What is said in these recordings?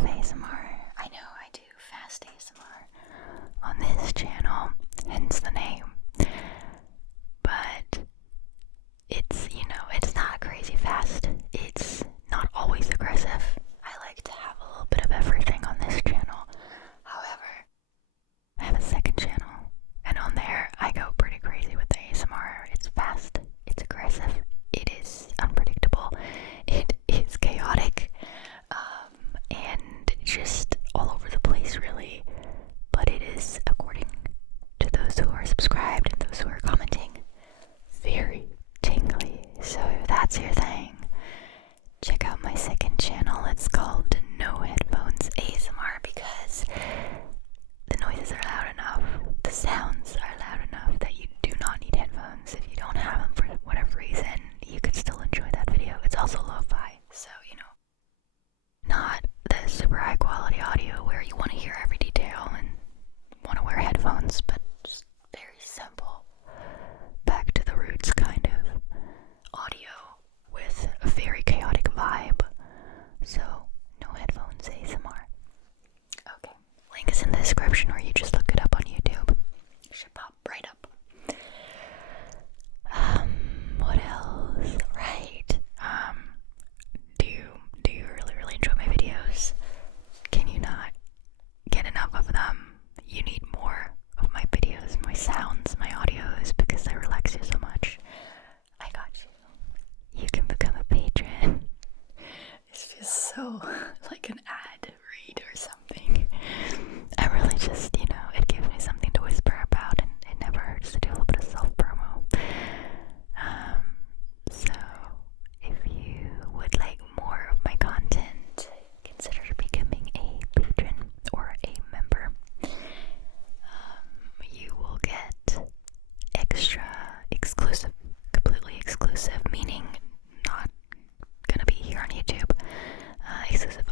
of ASMR. I know I do fast ASMR on this channel, hence the name. But it's, it's not crazy fast. It's not always aggressive. I like to have a little bit of everything on this channel. However, I have a second channel, and on there I go pretty crazy with the ASMR. It's fast, it's aggressive, it is unpredictable, it is chaotic, and just all over the place really. But it is, according to those who are subscribed and those who are commenting, very tingly. So if that's your thing, check out my second channel. It's called No Headphones ASMR because the noises are loud enough, the sounds are loud enough that you do not need headphones. If you don't have them for whatever reason, you could still enjoy that video. It's also lo-fi, so not the super high quality audio where you want to hear every detail and want to wear headphones, but just very simple, back to the roots kind of audio with a very chaotic vibe. So, No Headphones ASMR. Okay, link is in the description, or you just look it up on YouTube. It should pop right up. What else? Right. Do you really enjoy my videos? Can you not get enough of them? You need more of my videos, my sounds, my audios, because they relax you so much. I got you. You can become a patron. This feels so like an ad read or something. I really just, it gives me something to whisper about, and it never hurts to do a little bit of self-promo. So, if you would like more of my content, consider becoming a patron or a member. You will get extra exclusive, completely exclusive, meaning not gonna be here on YouTube, exclusive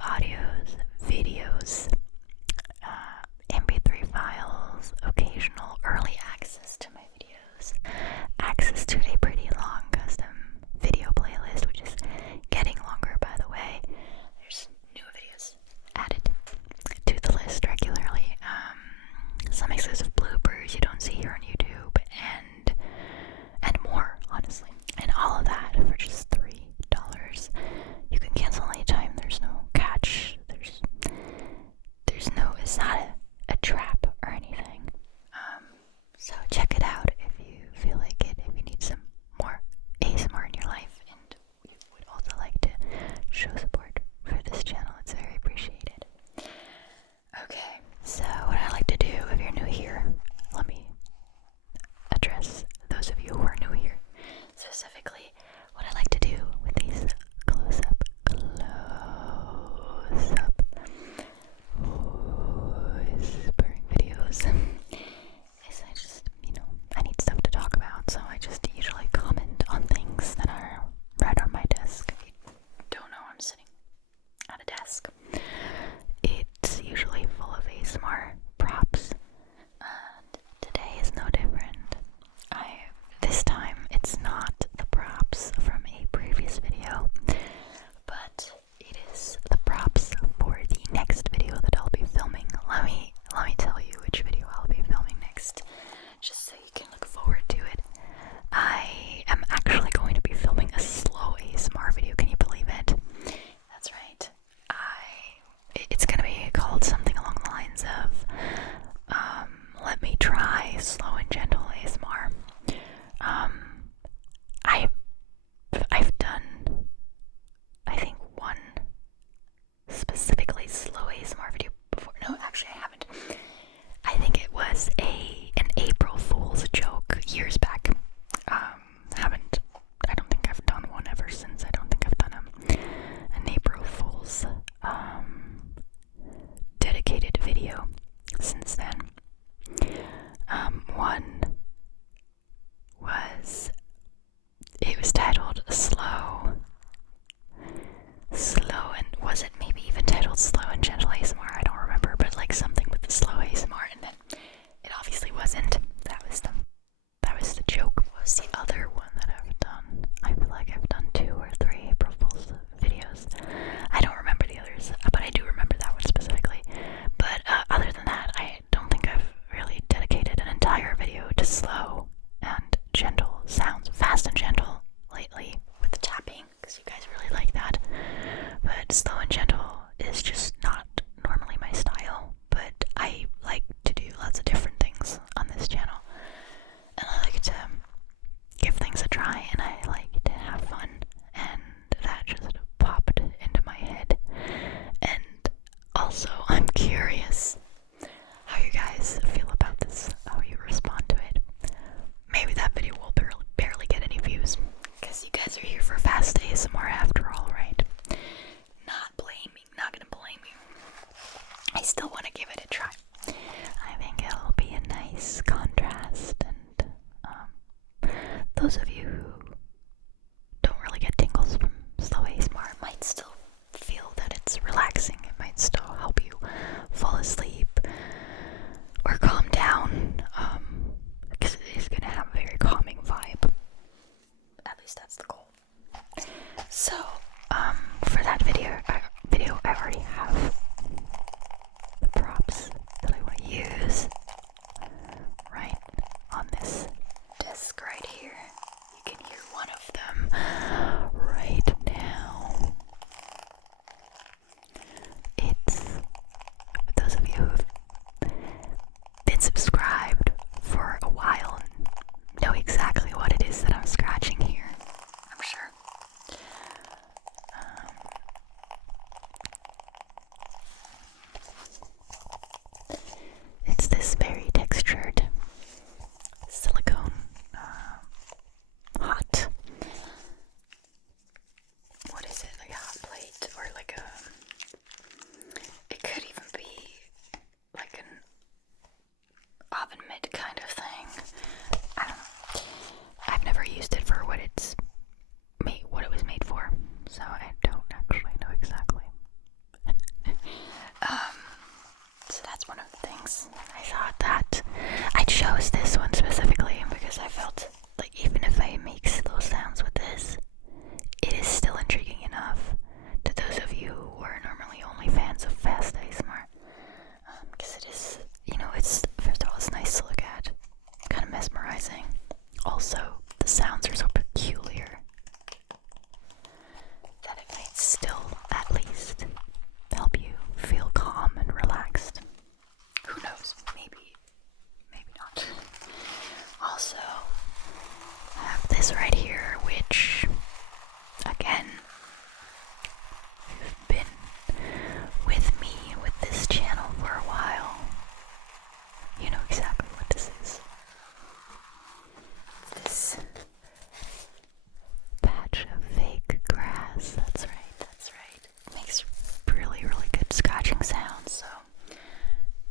scratching sounds, so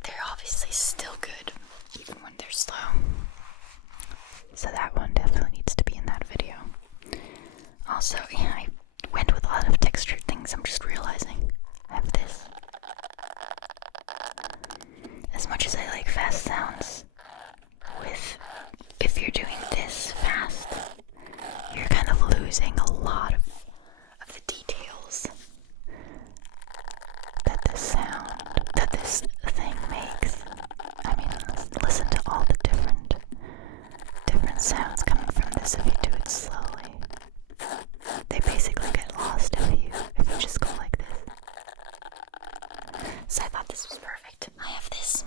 they're obviously still good, even when they're slow. So that one definitely needs to be in that video. Also, yeah, I went with a lot of textured things. I'm just realizing I have this. As much as I like fast sounds, if you're doing this fast, you're kind of losing a lot of the details that this thing makes. I mean, listen to all the different sounds coming from this if you do it slowly. They basically get lost if you just go like this. So I thought this was perfect. I have this.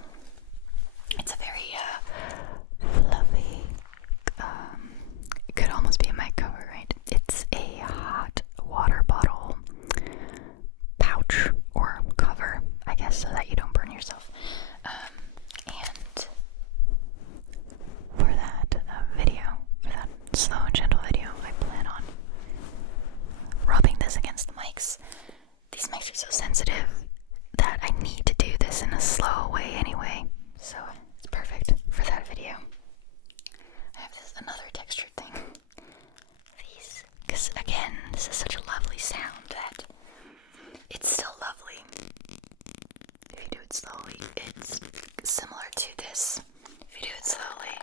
It's a very fluffy, it could almost be a mic cover, right? It's a hot water bottle pouch or cover, I guess, so that you don't burn yourself. And for that video, for that slow and gentle video, I plan on rubbing this against the mics. These mics are so sensitive that I need to do this in a slow way anyway, so it's perfect for that video. I have this another textured thing. These, because again, this is such a lovely sound that it's still lovely. If you do it slowly, it's similar to this. If you do it slowly,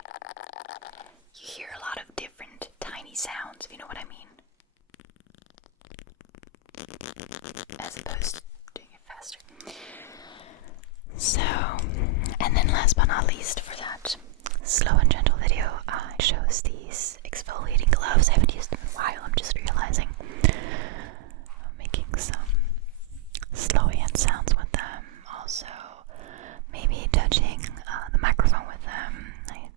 you hear a lot of different tiny sounds, if you know what I mean. As opposed to doing it faster. So, and then last but not least, for that slow and gentle video, I chose these exfoliating gloves. I haven't used them in a while, I'm just realizing. I'm making some slow hand sounds with them. Also, maybe touching the microphone with them. I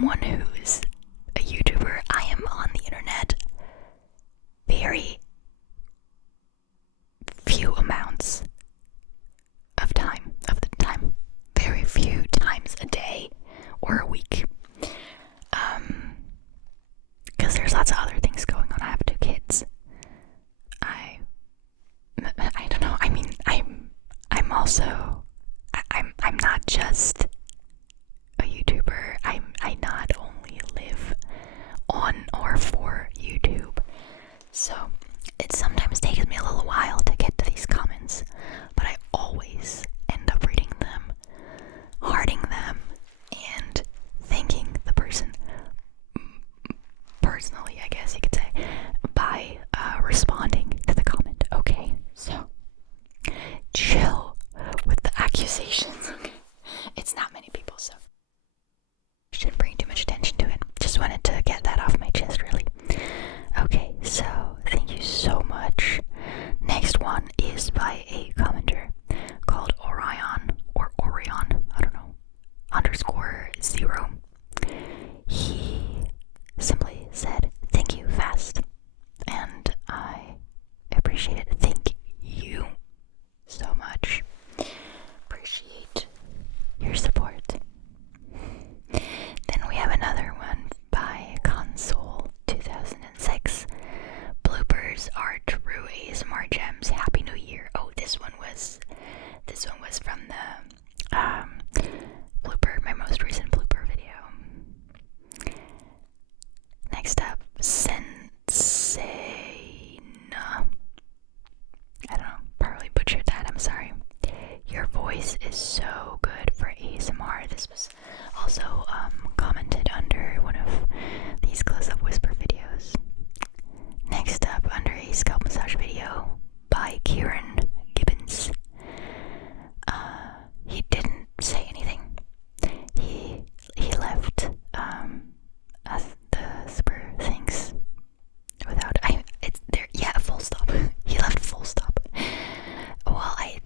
someone who's a YouTuber, I am on the internet very few amounts of the time, very few times a day or a week, because there's lots of other things going on. I have 2 kids. I don't know. I mean, I'm also, I'm not just a YouTuber. I not only live on or for YouTube. So it sometimes takes me a little while to get to these comments, but I always end up reading them, hearting them, and thanking the person personally, I guess you could say, by responding to the comment. Okay, so chill with the accusations. It's not many people, so shouldn't bring too much attention to it. Just wanted to get that off my chest, really. Okay, so thank you so much. Next one is by a commenter called Orion, or Orion, I don't know, _0. He simply said, "Thank you, Fast," and I appreciate it. Thank you so much. Appreciate your support. Then we have another one by Console 2006. Bloopers are true ASMR gems. Happy New Year. Oh, this one was from the blooper, my most recent blooper video. Next up, Sensei. I don't know, probably butchered that, I'm sorry. Your voice is so good for ASMR. This was also commented under one of these close-up whisper videos. Next up, under a scalp massage video by Kieran Gibbons. He didn't say anything. He left the super things without it's there. Yeah, full stop. He left full stop. Well, I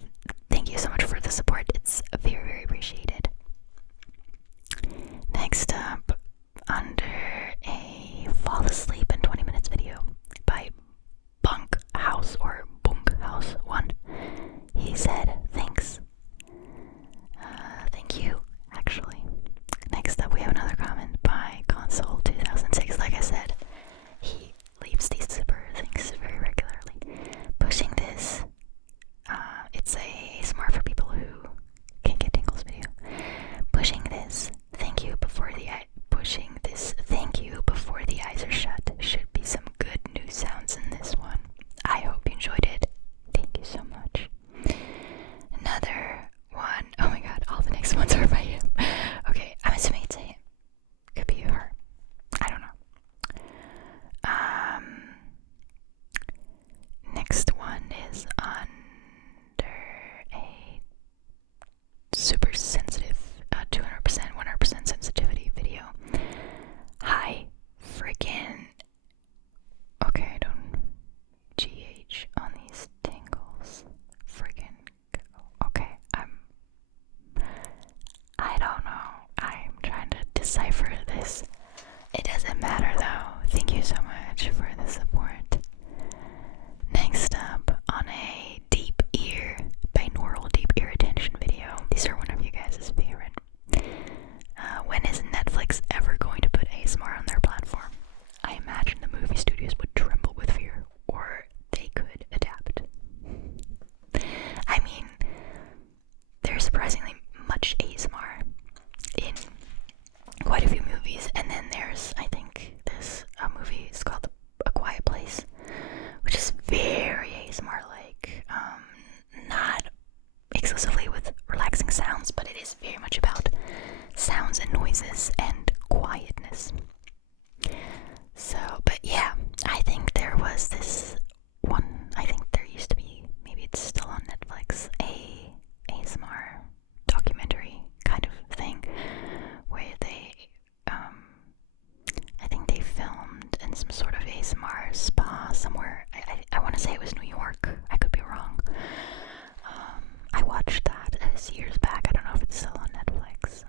thank you so much for the support. It's very, very appreciated. Next up, under a fall asleep in 20 minutes video by Bunk House, or Bunk House 1. He said, "Thanks." Thank you, actually. Next up, we have another comment by Console 2006. Like I said, he leaves these super things very regularly. Pushing this, it's a ASMR for people who can't get tingles video. Pushing this, thank you before the eyes are shut. Should be some good new sounds in this one. I hope you enjoyed it. Thank you so much. Another one. Oh my god, all the next ones are by him. Okay, I'm assuming it's a him. Could be her. I don't know. Next one is under a super sensitive, 200%, 100% sensitivity video. Hi, freaking. Okay, I don't. GH on these tingles. Freaking. Okay, I don't know. I'm trying to decipher this. It doesn't matter though. Thank you so much for the support. Next up, on a deep ear, binaural deep ear attention video. These are one of you guys' favorite. When is Netflix ever going to put ASMR on their platform? I imagine the movie studios would tremble with fear, or they could adapt. I mean, there's surprisingly much ASMR in quite a few movies, and then there's, I think, this movie is called A Quiet Place, which is very ASMR-like, not exclusively with relaxing sounds, but it is very much about sounds and noises and quietness. So, but yeah, I think there was this one, I think there used to be, maybe it's still on Netflix, a ASMR documentary kind of thing, where they, I think they filmed in some sort of ASMR spa somewhere. I want to say it was New York. I could be wrong. I watched that years back. I don't know if it's still on Netflix.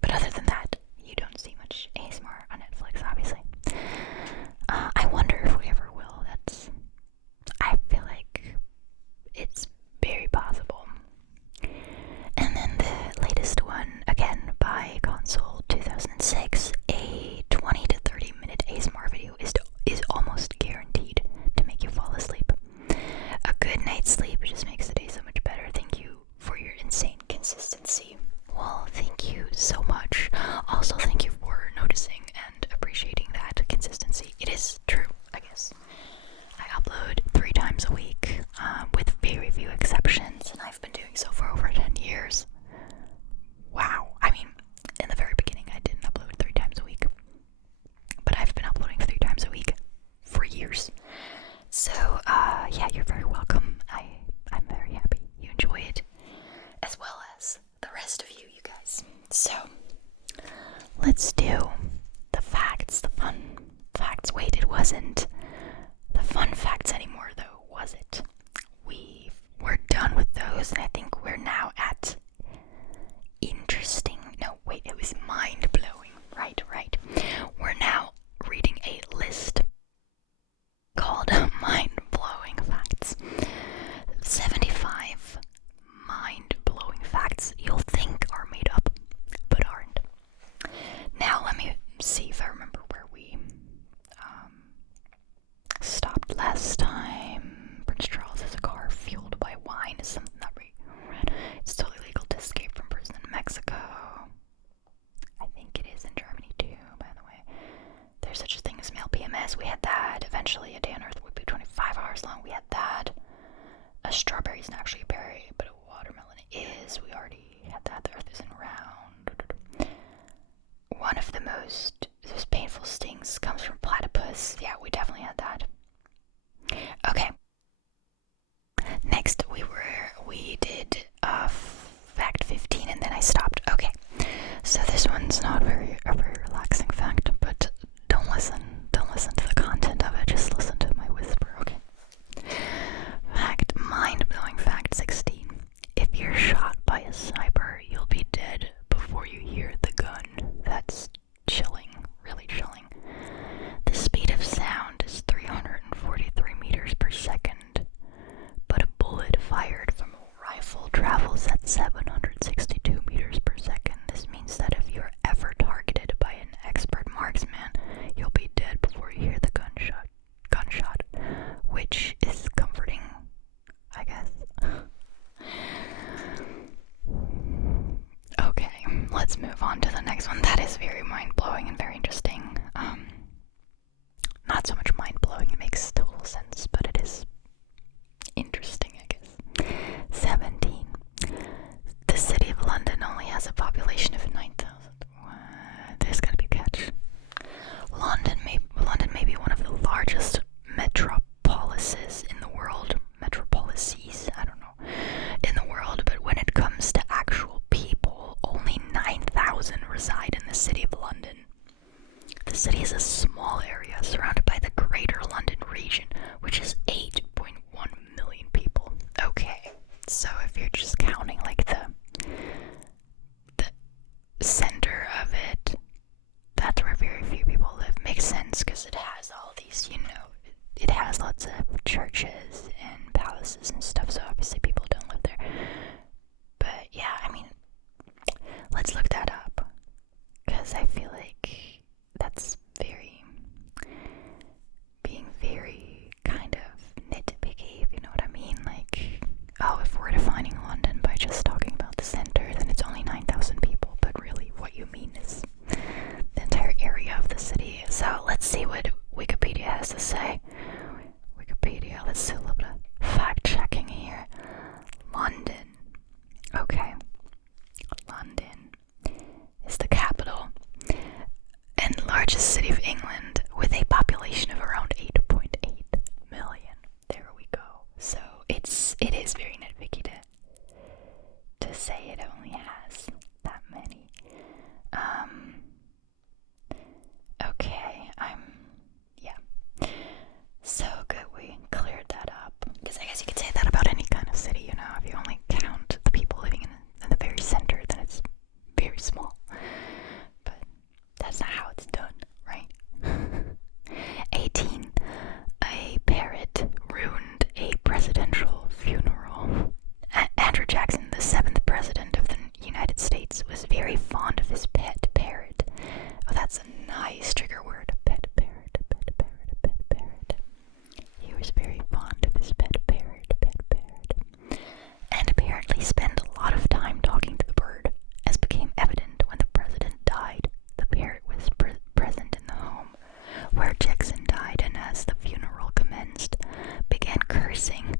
But other than that, you don't do the facts, the fun facts. Wait, it wasn't the fun facts anymore, though, was it? We're done with those, and I think we're now at interesting. No, wait, it was mind-blowing. Right. We're now reading a list called Mind-Blowing Facts. 75 mind-blowing facts you'll think are made up, but aren't. Now, let me see if I remember where we stopped last time. Prince Charles has a car fueled by wine is something that we read. It's totally legal to escape from prison in Mexico. I think it is in Germany too, by the way. There's such a thing as male PMS. We had that. Eventually, a day on Earth would be 25 hours long. We had that. A strawberry isn't actually a berry, but a watermelon is. We already had that. The Earth isn't round. One of the most painful stings comes from platypus. Yeah, we definitely had that. Okay. Next, we did fact 15, and then I stopped. Okay. So this one's not a very relaxing fact, but don't listen to the content of it. Just listen to my whisper. Okay. Mind-blowing fact 16. If you're shot by a sniper, you'll be dead before you hear the gun. That's chilling, really chilling. The speed of sound is 343 meters per second, but a bullet fired from a rifle travels at 762 meters per second. This means that if you're ever targeted by an expert marksman, you'll be dead before you hear the gunshot, which is comforting, I guess. Okay, let's move on to the next one. That is very mind-blowing and very interesting. Not so much mind-blowing, it makes total sense, but it is interesting, I guess. 17. The city of London only has a population of 9,000. There's gotta be a catch. London may be one of the largest metropolises in the world. Metropolises, I don't know, in the world, but when it comes to actual people, only 9,000 reside in the city of London. The city is a small area surrounded by the Greater London region, which is 8.1 million people. Okay, so if you're just counting like the center of it, that's where very few people live. Makes sense because it has all these, it has lots of churches and palaces and stuff, so obviously people don't live there. But yeah, I mean, let's look that up, because I feel like that's being very kind of nitpicky, if you know what I mean. Like, oh, if we're defining London by just talking about the center, then it's only 9,000 people, but really what you mean is the entire area of the city. So let's see what Wikipedia has to say. Wikipedia, let's do a little bit of fact checking here. London. Okay. London is the capital and largest city of England with a population of around 8.8 million. There we go. So it is very nitpicky to say it only has that many. Okay, yeah. So good we cleared that up. Because I guess you could say that about any kind of city, if you only count the people living in the very center, then it's very small. But that's not how it's done, right? 18. A parrot ruined a presidential funeral. Andrew Jackson, the 7th president of the United States, was very fond of his pet parrot. Oh, that's a nice trigger word. Pet parrot, pet parrot, pet parrot. He was very fond of his pet parrot, and apparently spent a lot of time talking to the bird, as became evident when the president died. The parrot was present in the home where Jackson died, and as the funeral commenced, began cursing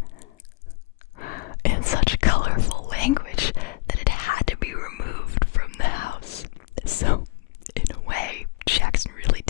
in such colorful language that it had to be removed from the house. So, in a way, Jackson really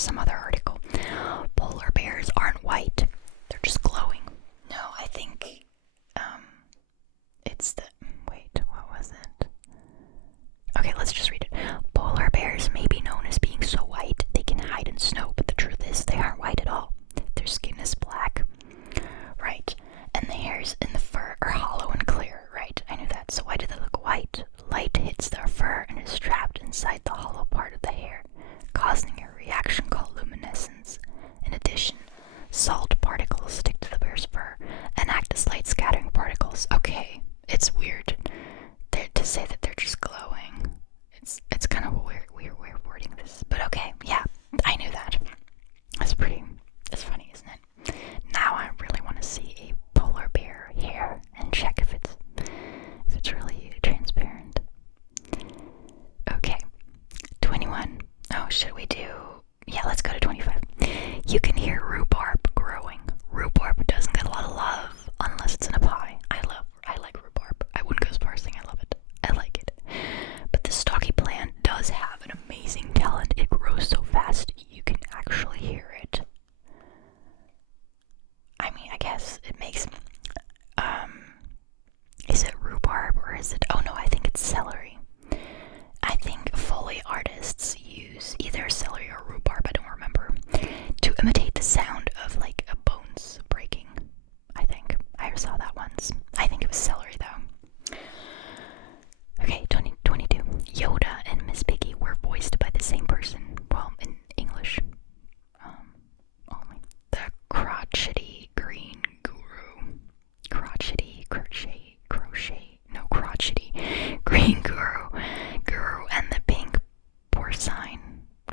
some other article. Polar bears aren't white. They're just glowing. No, I think, it's the, wait, what was it? Okay, let's just read it. Polar bears may be known as being so white they can hide in snow, but the truth is they aren't white at all. Their skin is black. Right. And the hairs in the fur are hollow and clear. Right, I knew that. So why do they look white? Light hits their fur and is trapped inside the hollow part of the hair, causing a reaction called luminescence. In addition, salt particles stick to the bear's fur and act as light scattering particles. Okay, it's weird to say that they're just glowing. It's kind of a weird wording this, but okay, yeah, I knew that. It's funny, isn't it? Now I really want to see a polar bear hair and check if it's really transparent. Okay, 21. Oh, should we do? Yeah, let's go to 25. You can hear rhubarb growing. Rhubarb doesn't get a lot of love unless it's in a pie. I like rhubarb. I wouldn't go as far as saying I love it. I like it. But the stocky plant does have an amazing talent. It grows so fast you can actually hear it. I mean, I guess it makes, is it rhubarb or is it, oh no, I think it's celery. I think Foley artists use either celery or rhubarb, I don't remember, to imitate the sound of like a bones breaking. I think I saw that once. I think it was celery though. Okay, 22. Yoda and Miss Piggy were voiced by the same person. Well, in English. Only. The crotchety green guru. Crotchety green guru and the pink porcine.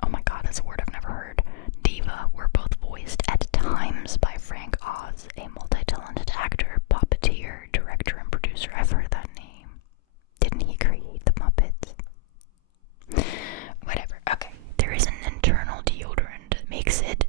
Oh my god, that's a word I've never heard. Diva were both voiced at times by Frank Oz, a multi-talented actor, puppeteer, director, and producer. I've heard that name. Didn't he create the Muppets? Whatever. Okay. There is an internal deodorant that makes it